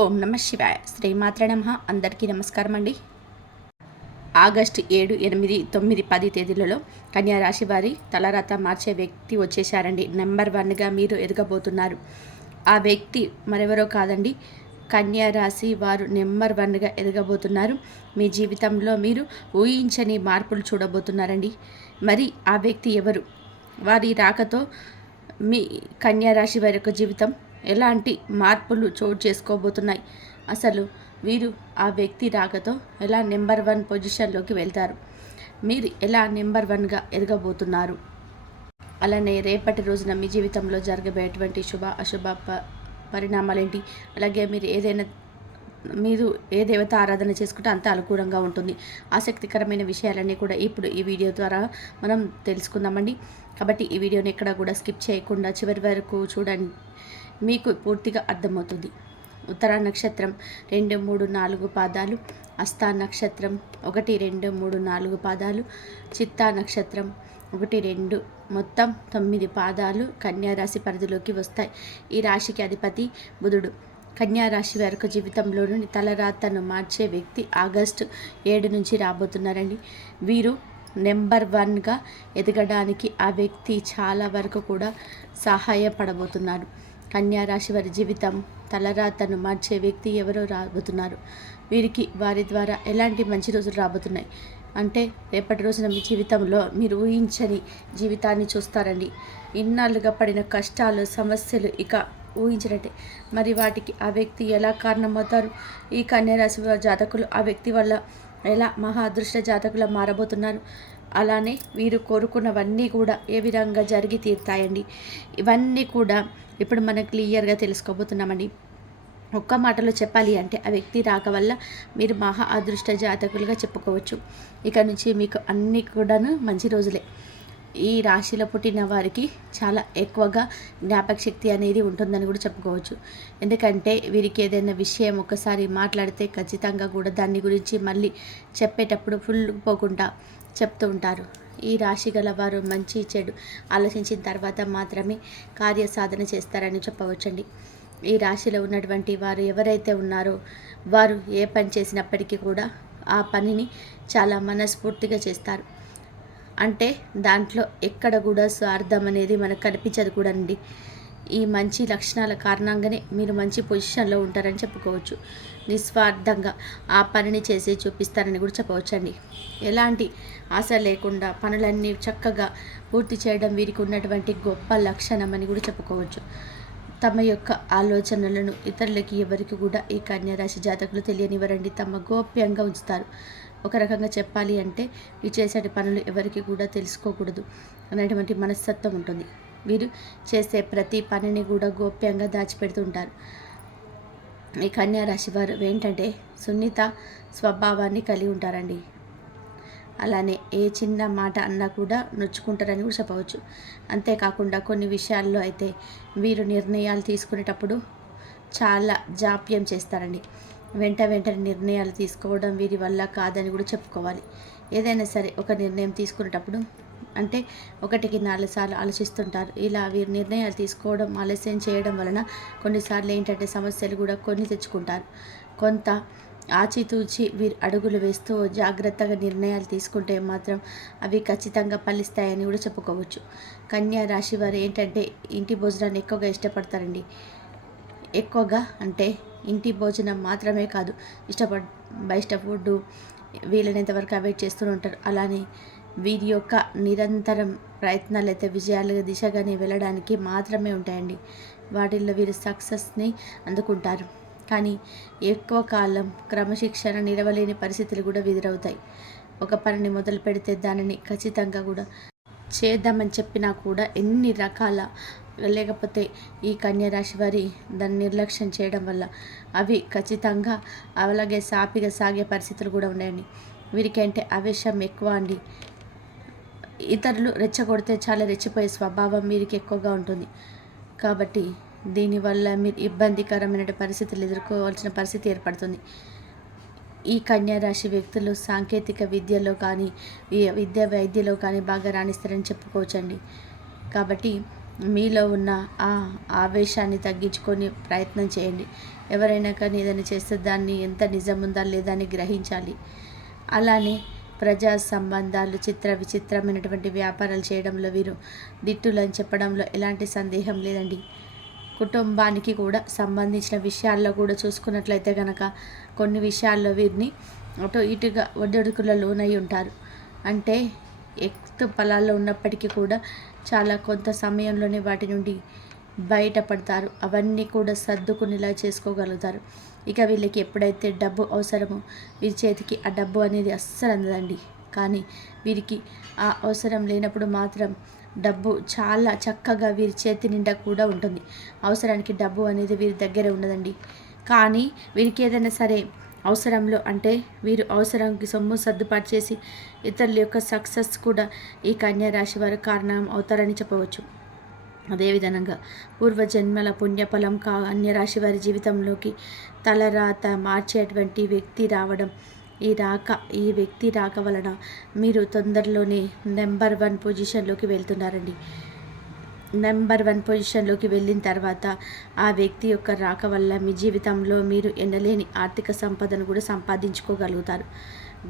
ఓం నమ శివాయ. శ్రీమాత్ర నమ. అందరికీ నమస్కారం అండి. ఆగస్టు ఏడు ఎనిమిది తొమ్మిది పది తేదీలలో కన్యా రాశి వారి తలరాత మార్చే వ్యక్తి వచ్చేశారండి. నెంబర్ వన్గా మీరు ఎదగబోతున్నారు. ఆ వ్యక్తి మరెవరో కాదండి. కన్యా రాశి వారు నెంబర్ వన్గా ఎదగబోతున్నారు. మీ జీవితంలో మీరు ఊహించని మార్పులు చూడబోతున్నారండి. మరి ఆ వ్యక్తి ఎవరు? వారి రాకతో మీ కన్యా రాశి వారి యొక్క జీవితం ఎలాంటి మార్పులు చోటు చేసుకోబోతున్నాయి? అసలు వీరు ఆ వ్యక్తి రాకతో ఎలా నెంబర్ వన్ పొజిషన్లోకి వెళ్తారు? మీరు ఎలా నెంబర్ వన్గా ఎదగబోతున్నారు? అలానే రేపటి రోజున మీ జీవితంలో జరగబోయేటువంటి శుభ అశుభ ప పరిణామాలేంటి? అలాగే మీరు ఏదైనా మీరు ఏ దేవత ఆరాధన చేసుకుంటే అంత అనుకూలంగా ఉంటుంది. ఆసక్తికరమైన విషయాలన్నీ కూడా ఇప్పుడు ఈ వీడియో ద్వారా మనం తెలుసుకుందామండి. కాబట్టి ఈ వీడియోని ఎక్కడ కూడా స్కిప్ చేయకుండా చివరి వరకు చూడండి. మీకు పూర్తిగా అర్థమవుతుంది. ఉత్తర నక్షత్రం రెండు మూడు నాలుగు పాదాలు. అస్థా నక్షత్రం ఒకటి రెండు మూడు నాలుగు పాదాలు. చిత్తా నక్షత్రం ఒకటి రెండు. మొత్తం తొమ్మిది పాదాలు కన్యా రాశి పరిధిలోకి వస్తాయి. ఈ రాశికి అధిపతి బుధుడు. కన్యారాశి వరకు వారికి జీవితంలోని తలరాతను మార్చే వ్యక్తి ఆగస్టు ఏడు నుంచి రాబోతున్నారండి. వీరు నెంబర్ వన్గా ఎదగడానికి ఆ వ్యక్తి చాలా వరకు కూడా సహాయపడబోతున్నారు. కన్యారాశి వారి జీవితం తలరాతను మార్చే వ్యక్తి ఎవరో రాబోతున్నారు. వీరికి వారి ద్వారా ఎలాంటి మంచి రోజులు రాబోతున్నాయి? అంటే రేపటి రోజున మీ జీవితంలో మీరు ఊహించని జీవితాన్ని చూస్తారండి. ఇన్నాళ్ళుగా పడిన కష్టాలు సమస్యలు ఇక ఊహించినట్టే. మరి వాటికి ఆ వ్యక్తి ఎలా కారణమవుతారు? ఈ కన్యారాశి జాతకులు ఆ వ్యక్తి వల్ల ఎలా మహా అదృష్ట జాతకులు మారబోతున్నారు? అలానే వీరు కోరుకున్నవన్నీ కూడా ఏ విధంగా జరిగి తీరుతాయండి? ఇవన్నీ కూడా ఇప్పుడు మనం క్లియర్గా తెలుసుకోబోతున్నామండి. ఒక్క మాటలో చెప్పాలి అంటే ఆ వ్యక్తి రాక వల్ల మీరు మహా అదృష్ట జాతకులుగా చెప్పుకోవచ్చు. ఇక నుంచి మీకు అన్నీ కూడాను మంచి రోజులే. ఈ రాశిలో పుట్టిన వారికి చాలా ఎక్కువగా జ్ఞాపక శక్తి అనేది ఉంటుందని కూడా చెప్పుకోవచ్చు. ఎందుకంటే వీరికి ఏదైనా విషయం ఒకసారి మాట్లాడితే ఖచ్చితంగా కూడా దాని గురించి మళ్ళీ చెప్పేటప్పుడు ఫుల్ పోకుండా చెప్తూ ఉంటారు. ఈ రాశి గల వారు మంచి చెడు ఆలోచించిన తర్వాత మాత్రమే కార్యసాధన చేస్తారని చెప్పవచ్చండి. ఈ రాశిలో ఉన్నటువంటి వారు ఎవరైతే ఉన్నారో వారు ఏ పని చేసినప్పటికీ కూడా ఆ పనిని చాలా మనస్ఫూర్తిగా చేస్తారు. అంటే దాంట్లో ఎక్కడ కూడా స్వార్థం అనేది మనకు కనిపించదు కూడా అండి ఈ మంచి లక్షణాల కారణంగానే మీరు మంచి పొజిషన్లో ఉంటారని చెప్పుకోవచ్చు. నిస్వార్థంగా ఆ పనిని చేసి చూపిస్తారని కూడా చెప్పవచ్చండి. ఎలాంటి ఆశ లేకుండా పనులన్నీ చక్కగా పూర్తి చేయడం వీరికి ఉన్నటువంటి గొప్ప లక్షణం అని కూడా చెప్పుకోవచ్చు. తమ యొక్క ఆలోచనలను ఇతరులకి ఎవరికి కూడా ఈ కన్యారాశి జాతకులు తెలియనివ్వరండి. తమ గోప్యంగా ఉంచుతారు. ఒక రకంగా చెప్పాలి అంటే ఈ చేసేటి పనులు ఎవరికి కూడా తెలుసుకోకూడదు అనేటువంటి మనస్తత్వం ఉంటుంది. వీరు చేసే ప్రతి పనిని కూడా గోప్యంగా దాచిపెడుతుంటారు ఈ కన్యా రాశి వారు ఏంటంటే సున్నిత స్వభావాన్ని కలిగి ఉంటారండి. అలానే ఏ చిన్న మాట అన్నా కూడా నొచ్చుకుంటారని కూడా చెప్పవచ్చు. అంతేకాకుండా కొన్ని విషయాల్లో అయితే వీరు నిర్ణయాలు తీసుకునేటప్పుడు చాలా జాప్యం చేస్తారండి. వెంట వెంటనే నిర్ణయాలు తీసుకోవడం వీరి వల్ల కాదని కూడా చెప్పుకోవాలి. ఏదైనా సరే ఒక నిర్ణయం తీసుకునేటప్పుడు అంటే ఒకటికి నాలుగు సార్లు ఆలోచిస్తుంటారు. ఇలా వీరు నిర్ణయాలు తీసుకోవడం ఆలస్యం చేయడం వలన కొన్నిసార్లు ఏంటంటే సమస్యలు కూడా కొన్ని తెచ్చుకుంటారు. కొంత ఆచితూచి వీరు అడుగులు వేస్తూ జాగ్రత్తగా నిర్ణయాలు తీసుకుంటే మాత్రం అవి ఖచ్చితంగా ఫలిస్తాయని కూడా చెప్పుకోవచ్చు. కన్యా రాశి వారు ఏంటంటే ఇంటి భోజనాన్ని ఎక్కువగా ఇష్టపడతారండి. ఎక్కువగా అంటే ఇంటి భోజనం మాత్రమే కాదు ఇష్టపడ బయట ఫుడ్ వీలైనంత వరకు అవాయిడ్ చేస్తూ ఉంటారు. అలానే వీరి యొక్క నిరంతరం ప్రయత్నాలు అయితే విజయాల దిశగానే వెళ్ళడానికి మాత్రమే ఉంటాయండి. వాటిల్లో వీరు సక్సెస్ని అందుకుంటారు. కానీ ఎక్కువ కాలం క్రమశిక్షణ నిలవలేని పరిస్థితులు కూడా ఎదురవుతాయి ఒక పనిని మొదలు పెడితే దానిని ఖచ్చితంగా కూడా చేద్దామని చెప్పినా కూడా ఎన్ని రకాల లేకపోతే ఈ కన్యరాశి వారి దాన్ని నిర్లక్ష్యం చేయడం వల్ల అవి ఖచ్చితంగా అలాగే సాపిగా సాగే పరిస్థితులు కూడా ఉన్నాయండి వీరికి అంటే ఆవేశం ఎక్కువ అండి. ఇతరులు రెచ్చగొడితే చాలా రెచ్చిపోయే స్వభావం వీరికి ఎక్కువగా ఉంటుంది. కాబట్టి దీనివల్ల మీరు ఇబ్బందికరమైన పరిస్థితులు ఎదుర్కోవాల్సిన పరిస్థితి ఏర్పడుతుంది. ఈ కన్యా రాశి వ్యక్తులు సాంకేతిక విద్యలో కానీ విద్య వైద్యలో కానీ బాగా రాణిస్తారని చెప్పుకోవచ్చండి. కాబట్టి మీలో ఉన్న ఆ ఆవేశాన్ని తగ్గించుకొని ప్రయత్నం చేయండి. ఎవరైనా కానీ ఏదైనా చేస్తే దాన్ని ఎంత నిజం ఉందా లేదా అని గ్రహించాలి. అలానే ప్రజా సంబంధాలు చిత్ర విచిత్రమైనటువంటి వ్యాపారాలు చేయడంలో వీరు దిట్టులని చెప్పడంలో ఎలాంటి సందేహం లేదండి. కుటుంబానికి కూడా సంబంధించిన విషయాల్లో కూడా చూసుకున్నట్లయితే కనుక కొన్ని విషయాల్లో వీరిని అటు ఇటుగా ఒడ్డొడుకుల లోనై ఉంటారు. అంటే ఎత్తు పొలాల్లో ఉన్నప్పటికీ కూడా చాలా కొంత సమయంలోనే వాటి నుండి బయటపడతారు. అవన్నీ కూడా సర్దుకునేలా చేసుకోగలుగుతారు. ఇక వీళ్ళకి ఎప్పుడైతే డబ్బు అవసరమో వీరి చేతికి ఆ డబ్బు అనేది అస్సలు అందదండి. కానీ వీరికి ఆ అవసరం లేనప్పుడు మాత్రం డబ్బు చాలా చక్కగా వీరి చేతి నిండా కూడా ఉంటుంది. అవసరానికి డబ్బు అనేది వీరి దగ్గర ఉండదండి. కానీ వీరికి ఏదైనా సరే అవసరంలో అంటే వీరు అవసరానికి సొమ్ము సర్దుబాటు చేసి ఇతరుల యొక్క సక్సెస్ కూడా ఈ కన్యా రాశి వారు కారణం అవుతారని చెప్పవచ్చు. అదేవిధంగా పూర్వజన్మల పుణ్యఫలం కా అన్యరాశి వారి జీవితంలోకి తలరాత మార్చేటువంటి వ్యక్తి రావడం ఈ రాక ఈ వ్యక్తి రాక వలన మీరు తొందరలోనే నెంబర్ వన్ పొజిషన్లోకి వెళ్తున్నారండి. నెంబర్ వన్ పొజిషన్లోకి వెళ్ళిన తర్వాత ఆ వ్యక్తి యొక్క రాక వల్ల మీ జీవితంలో మీరు ఎన్నలేని ఆర్థిక సంపదను కూడా సంపాదించుకోగలుగుతారు.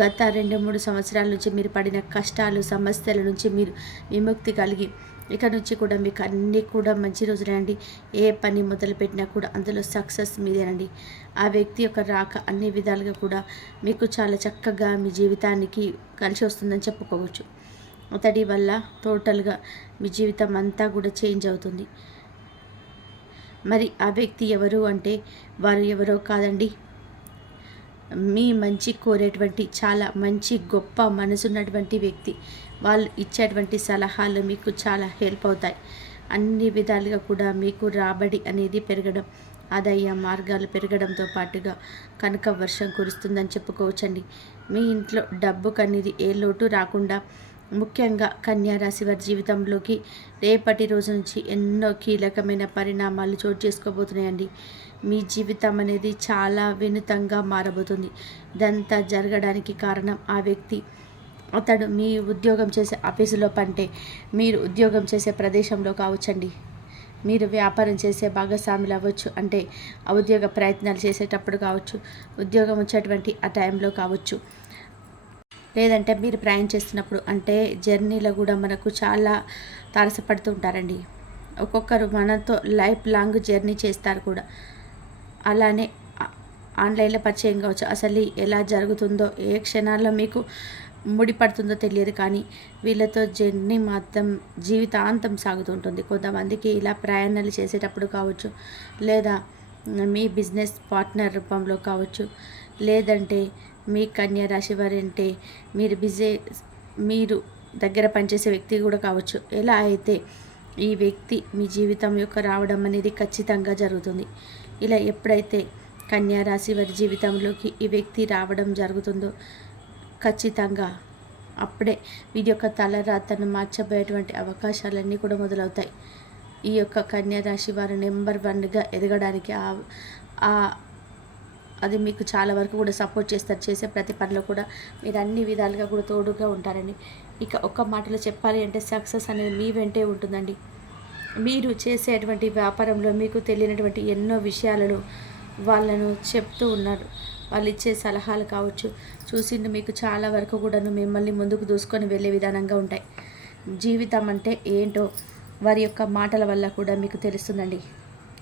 గత రెండు మూడు సంవత్సరాల నుంచి మీరు పడిన కష్టాలు సమస్యల నుంచి మీరు విముక్తి కలిగి ఇక నుంచి కూడా మీకు అన్నీ కూడా మంచి రోజులండి ఏ పని మొదలుపెట్టినా కూడా అందులో సక్సెస్ మీదేనండి. ఆ వ్యక్తి యొక్క రాక అన్ని విధాలుగా కూడా మీకు చాలా చక్కగా మీ జీవితానికి కలిసి వస్తుందని చెప్పుకోవచ్చు. అతడి వల్ల టోటల్గా మీ జీవితం అంతా కూడా చేంజ్ అవుతుంది. మరి ఆ వ్యక్తి ఎవరు అంటే వారు ఎవరో కాదండి. మీ మంచి కోరేటువంటి చాలా మంచి గొప్ప మనసున్నటువంటి వ్యక్తి. వాళ్ళు ఇచ్చేటువంటి సలహాలు మీకు చాలా హెల్ప్ అవుతాయి. అన్ని విధాలుగా కూడా మీకు రాబడి అనేది పెరగడం ఆదాయ మార్గాలు పెరగడంతో పాటుగా కనుక వర్షం కురుస్తుందని చెప్పుకోవచ్చండి. మీ ఇంట్లో డబ్బుకు అనేది ఏ లోటు రాకుండా ముఖ్యంగా కన్యారాశి వారి జీవితంలోకి రేపటి రోజు నుంచి ఎన్నో కీలకమైన పరిణామాలు చోటు చేసుకోబోతున్నాయండి. మీ జీవితం అనేది చాలా వినూతంగా మారబోతుంది. ఇదంతా జరగడానికి కారణం ఆ వ్యక్తి. అతడు మీ ఉద్యోగం చేసే ఆఫీసులో పంటే మీరు ఉద్యోగం చేసే ప్రదేశంలో కావచ్చండి. మీరు వ్యాపారం చేసే భాగస్వాములు అవ్వచ్చు అంటే ఉద్యోగ ప్రయత్నాలు చేసేటప్పుడు కావచ్చు ఉద్యోగం వచ్చేటువంటి ఆ టైంలో కావచ్చు. లేదంటే మీరు ప్రయాణం చేస్తున్నప్పుడు అంటే జర్నీలో కూడా మనకు చాలా తారసపడుతూ ఉంటారండి. ఒక్కొక్కరు మనతో లైఫ్ లాంగ్ జర్నీ చేస్తారు కూడా. అలానే ఆన్లైన్లో పరిచయం కావచ్చు. అసలు ఎలా జరుగుతుందో ఏ క్షణాల్లో మీకు ముడిపడుతుందో తెలియదు కానీ వీళ్ళతో జర్నీ మాత్రం జీవితాంతం సాగుతుంటుంది కొంతమందికి ఇలా ప్రయాణాలు చేసేటప్పుడు కావచ్చు లేదా మీ బిజినెస్ పార్ట్నర్ రూపంలో కావచ్చు లేదంటే మీ కన్యా రాశి వారంటే మీరు బిజీ మీరు దగ్గర పనిచేసే వ్యక్తి కూడా కావచ్చు. ఎలా అయితే ఈ వ్యక్తి మీ జీవితం యొక్క రావడం అనేది ఖచ్చితంగా జరుగుతుంది. ఇలా ఎప్పుడైతే కన్యా రాశి వారి జీవితంలోకి ఈ వ్యక్తి రావడం జరుగుతుందో ఖచ్చితంగా అప్పుడే వీరి యొక్క తలరాతను మార్చబోయేటువంటి అవకాశాలన్నీ కూడా మొదలవుతాయి. ఈ యొక్క కన్యా రాశి వారు నెంబర్ వన్గా ఎదగడానికి ఆ అది మీకు చాలా వరకు కూడా సపోర్ట్ చేస్తారు చేసే ప్రతి పనిలో కూడా మీరు అన్ని విధాలుగా కూడా తోడుగా ఉంటారండి ఇక ఒక్క మాటలో చెప్పాలి అంటే సక్సెస్ అనేది మీ వెంటే ఉంటుందండి. మీరు చేసేటువంటి వ్యాపారంలో మీకు తెలియనటువంటి ఎన్నో విషయాలను వాళ్ళను చెప్తూ ఉన్నారు. వాళ్ళు ఇచ్చే సలహాలు కావచ్చు చూసిండు మీకు చాలా వరకు కూడాను మిమ్మల్ని ముందుకు దూసుకొని వెళ్ళే విధానంగా ఉంటాయి. జీవితం అంటే ఏంటో వారి యొక్క మాటల వల్ల కూడా మీకు తెలుస్తుందండి.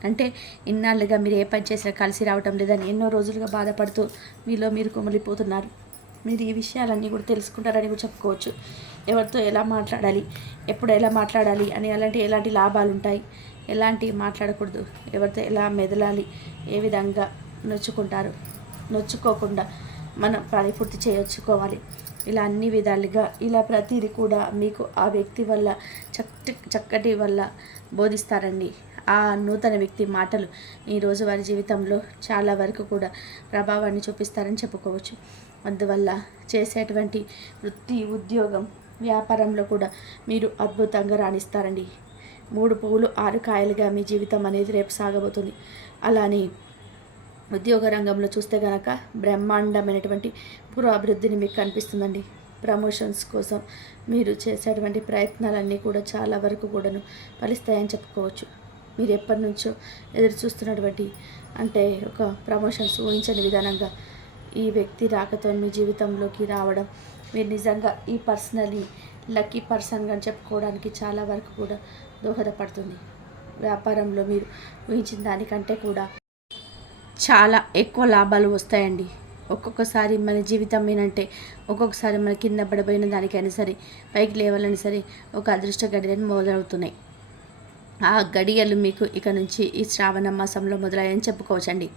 అంటే ఇన్నాళ్ళుగా మీరు ఏ పని చేసినా కలిసి రావటం లేదని ఎన్నో రోజులుగా బాధపడుతూ మీలో మీరు కుమిలిపోతున్నారు. మీరు ఈ విషయాలన్నీ కూడా తెలుసుకుంటారని కూడా చెప్పుకోవచ్చు. ఎవరితో ఎలా మాట్లాడాలి? ఎప్పుడు ఎలా మాట్లాడాలి? అని అలాంటి ఎలాంటి లాభాలు ఉంటాయి? ఎలాంటి మాట్లాడకూడదు? ఎవరితో ఎలా మెదలాలి? ఏ విధంగా నొచ్చుకుంటారు? నొచ్చుకోకుండా మనం పని పూర్తి చేయొచ్చుకోవాలి ఇలా అన్ని విధాలుగా ఇలా ప్రతిదీ కూడా మీకు ఆ వ్యక్తి వల్ల చక్కటి చక్కటి వల్ల బోధిస్తారండి. ఆ నూతన వ్యక్తి మాటలు ఈ రోజువారి జీవితంలో చాలా వరకు కూడా ప్రభావాన్ని చూపిస్తారని చెప్పుకోవచ్చు. అందువల్ల చేసేటువంటి వృత్తి ఉద్యోగం వ్యాపారంలో కూడా మీరు అద్భుతంగా రాణిస్తారండి. మూడు పువ్వులు ఆరు కాయలుగా మీ జీవితం అనేది రేపు సాగబోతుంది. అలానే ఉద్యోగ రంగంలో చూస్తే కనుక బ్రహ్మాండమైనటువంటి పురోభివృద్ధిని మీకు కనిపిస్తుందండి. ప్రమోషన్స్ కోసం మీరు చేసేటువంటి ప్రయత్నాలన్నీ కూడా చాలా వరకు కూడాను ఫలిస్తాయని చెప్పుకోవచ్చు. మీరు ఎప్పటి నుంచో ఎదురు చూస్తున్నటువంటి అంటే ఒక ప్రమోషన్స్ ఊహించని విధానంగా ఈ వ్యక్తి రాకతో మీ జీవితంలోకి రావడం మీరు నిజంగా ఈ పర్సనలీ లక్కీ పర్సన్గా చెప్పుకోవడానికి చాలా వరకు కూడా దోహదపడుతుంది. వ్యాపారంలో మీరు ఊహించిన దానికంటే కూడా చాలా ఎక్కువ లాభాలు వస్తాయండి. ఒక్కొక్కసారి మన జీవితం ఏంటంటే ఒక్కొక్కసారి మన కింద పడిపోయిన దానికైనా సరే పైకి లేవాలని సరే ఒక అదృష్ట గడియని మొదలవుతున్నాయి. ఆ గడియలు మీకు ఇక నుంచి ఈ శ్రావణ మాసంలో మొదలయ్యని చెప్పుకోవచ్చండి.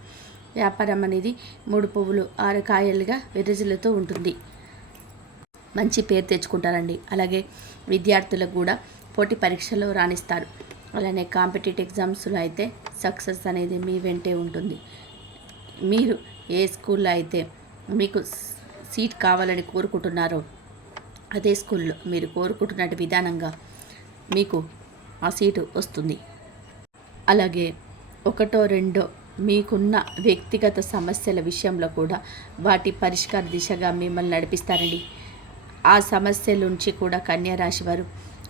వ్యాపారం అనేది మూడు పువ్వులు ఆరు కాయలుగా విరజిల్లుతూ ఉంటుంది. మంచి పేరు తెచ్చుకుంటారండి. అలాగే విద్యార్థులకు కూడా పోటీ పరీక్షలో రాణిస్తారు. అలానే కాంపిటేటివ్ ఎగ్జామ్స్లో అయితే సక్సెస్ అనేది మీ వెంటే ఉంటుంది. మీరు ఏ స్కూల్లో అయితే మీకు సీట్ కావాలని కోరుకుంటున్నారో అదే స్కూల్లో మీరు కోరుకుంటున్నట్టు విధానంగా మీకు ఆ సీటు వస్తుంది. అలాగే ఒకటో రెండో మీకున్న వ్యక్తిగత సమస్యల విషయంలో కూడా వాటి పరిష్కార దిశగా మిమ్మల్ని నడిపిస్తారండి. ఆ సమస్యల నుంచి కూడా కన్యారాశి వారు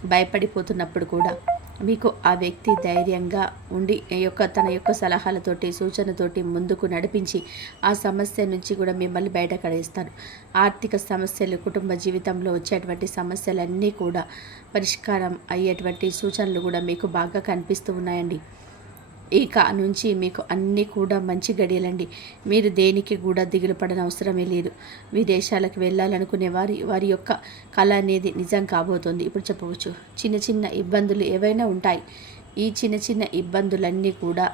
భయపడిపోతున్నప్పుడు కూడా మీకు ఆ వ్యక్తి ధైర్యంగా ఉండి యొక్క తన యొక్క సలహాలతోటి సూచనతోటి ముందుకు నడిపించి ఆ సమస్య నుంచి కూడా మిమ్మల్ని బయట కడేస్తారు ఆర్థిక సమస్యలు కుటుంబ జీవితంలో వచ్చేటువంటి సమస్యలన్నీ కూడా పరిష్కారం అయ్యేటువంటి సూచనలు కూడా మీకు బాగా కనిపిస్తూ ఉన్నాయండి. ఇక నుంచి మీకు అన్నీ కూడా మంచి గడియలండి. మీరు దేనికి కూడా దిగులు పడని అవసరమే లేదు. విదేశాలకు వెళ్ళాలనుకునే వారి వారి యొక్క కళ అనేది నిజం కాబోతుంది. ఇప్పుడు చెప్పవచ్చు. చిన్న చిన్న ఇబ్బందులు ఏవైనా ఉంటాయి. ఈ చిన్న చిన్న ఇబ్బందులన్నీ కూడా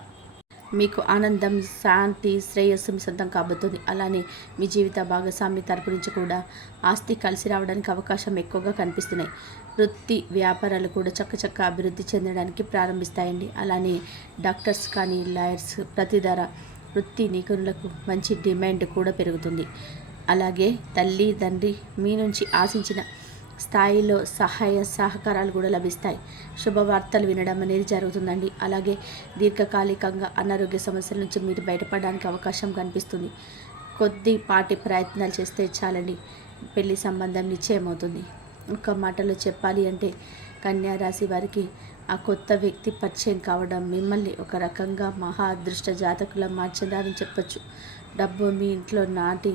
మీకు ఆనందం శాంతి శ్రేయస్సు సొంతం కాబోతుంది. అలానే మీ జీవిత భాగస్వామి తరపు నుంచి కూడా ఆస్తి కలిసి రావడానికి అవకాశం ఎక్కువగా కనిపిస్తున్నాయి. వృత్తి వ్యాపారాలు కూడా చక్కచక్క అభివృద్ధి చెందడానికి ప్రారంభిస్తాయండి. అలానే డాక్టర్స్ కానీ లాయర్స్ ప్రతిధర వృత్తి నిపుణులకు మంచి డిమాండ్ కూడా పెరుగుతుంది. అలాగే తల్లి తండ్రి మీ నుంచి ఆశించిన స్థాయిలో సహాయ సహకారాలు కూడా లభిస్తాయి. శుభవార్తలు వినడం అనేది జరుగుతుందండి. అలాగే దీర్ఘకాలికంగా అనారోగ్య సమస్యల నుంచి మీరు బయటపడడానికి అవకాశం కనిపిస్తుంది. కొద్దిపాటి ప్రయత్నాలు చేస్తే చాలండి. పెళ్ళి సంబంధం నిశ్చయమవుతుంది. ఒక మాటలో చెప్పాలి అంటే కన్యారాశి వారికి ఆ కొత్త వ్యక్తి పరిచయం కావడం మిమ్మల్ని ఒక రకంగా మహా అదృష్ట జాతకుల మార్చదారని చెప్పచ్చు. డబ్బు మీ ఇంట్లో నాటి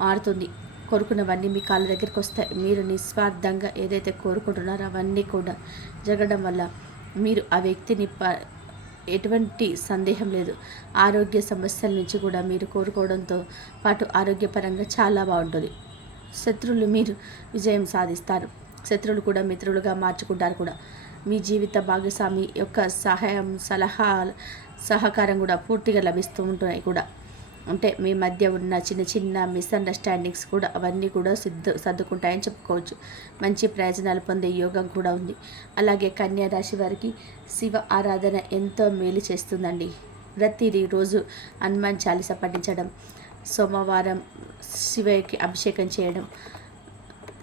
మారుతుంది కోరుకున్నవన్నీ మీ కాళ్ళ దగ్గరికి వస్తాయి. మీరు నిస్వార్థంగా ఏదైతే కోరుకుంటున్నారో అవన్నీ కూడా జరగడం వల్ల మీరు ఆ వ్యక్తిని ప ఎటువంటి సందేహం లేదు. ఆరోగ్య సమస్యల నుంచి కూడా మీరు కోరుకోవడంతో పాటు ఆరోగ్యపరంగా చాలా బాగుంటుంది. శత్రువులు మీరు విజయం సాధిస్తారు. శత్రువులు కూడా మిత్రులుగా మార్చుకుంటారు కూడా. మీ జీవిత భాగస్వామి యొక్క సహాయం సలహా సహకారం కూడా పూర్తిగా లభిస్తూ ఉంటున్నాయి కూడా. అంటే మీ మధ్య ఉన్న చిన్న చిన్న మిస్అండర్స్టాండింగ్స్ కూడా అవన్నీ కూడా సిద్ధ సర్దుకుంటాయని చెప్పుకోవచ్చు. మంచి ప్రయోజనాలు పొందే యోగం కూడా ఉంది. అలాగే కన్యా రాశి వారికి శివ ఆరాధన ఎంతో మేలు చేస్తుందండి. ప్రతిరోజు హనుమాన్ చాలీస పఠించడం సోమవారం శివయ్యకి అభిషేకం చేయడం.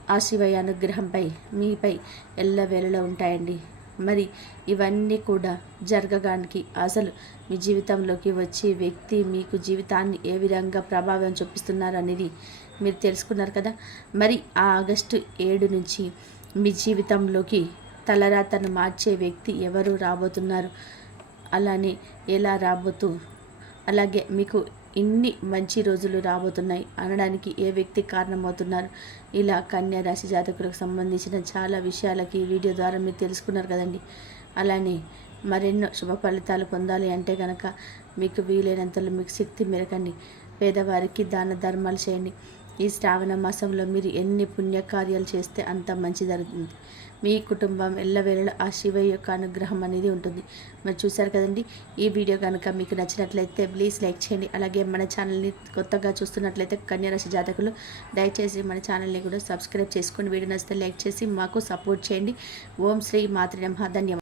ఆ శివయ్య అనుగ్రహంపై మీపై ఎల్లవేళలో ఉంటాయండి. మరి ఇవన్నీ కూడా జరగడానికి అసలు మీ జీవితంలోకి వచ్చే వ్యక్తి మీకు జీవితాన్ని ఏ విధంగా ప్రభావం చూపిస్తున్నారు అనేది మీరు తెలుసుకున్నారు కదా? మరి ఆ ఆగస్టు ఏడు నుంచి మీ జీవితంలోకి తలరాతను మార్చే వ్యక్తి ఎవరు రాబోతున్నారు? అలానే ఎలా రాబోతూ అలాగే మీకు ఇన్ని మంచి రోజులు రాబోతున్నాయి అనడానికి ఏ వ్యక్తి కారణమవుతున్నారు? ఇలా కన్యా రాశి జాతకులకు సంబంధించిన చాలా విషయాలకి వీడియో ద్వారా మీరు తెలుసుకున్నారు కదండి. అలానే మరెన్నో శుభ ఫలితాలు పొందాలి అంటే కనుక మీకు వీలైనంతలో మీకు శక్తి మెరకండి. పేదవారికి దాన ధర్మాలు చేయండి. ఈ శ్రావణ మాసంలో మీరు ఎన్ని పుణ్యకార్యాలు చేస్తే అంత మంచి జరుగుతుంది. మీ కుటుంబం ఎల్లవేళలో ఆ శివ యొక్క అనుగ్రహం అనేది ఉంటుంది. మరి చూసారు కదండి ఈ వీడియో కనుక మీకు నచ్చినట్లయితే ప్లీజ్ లైక్ చేయండి. అలాగే మన ఛానల్ని కొత్తగా చూస్తున్నట్లయితే కన్యారాశి జాతకులు దయచేసి మన ఛానల్ని కూడా సబ్స్క్రైబ్ చేసుకొని వీడియో నచ్చితే లైక్ చేసి మాకు సపోర్ట్ చేయండి. ఓం శ్రీ మాతృ నమ. ధన్యవాదాలు.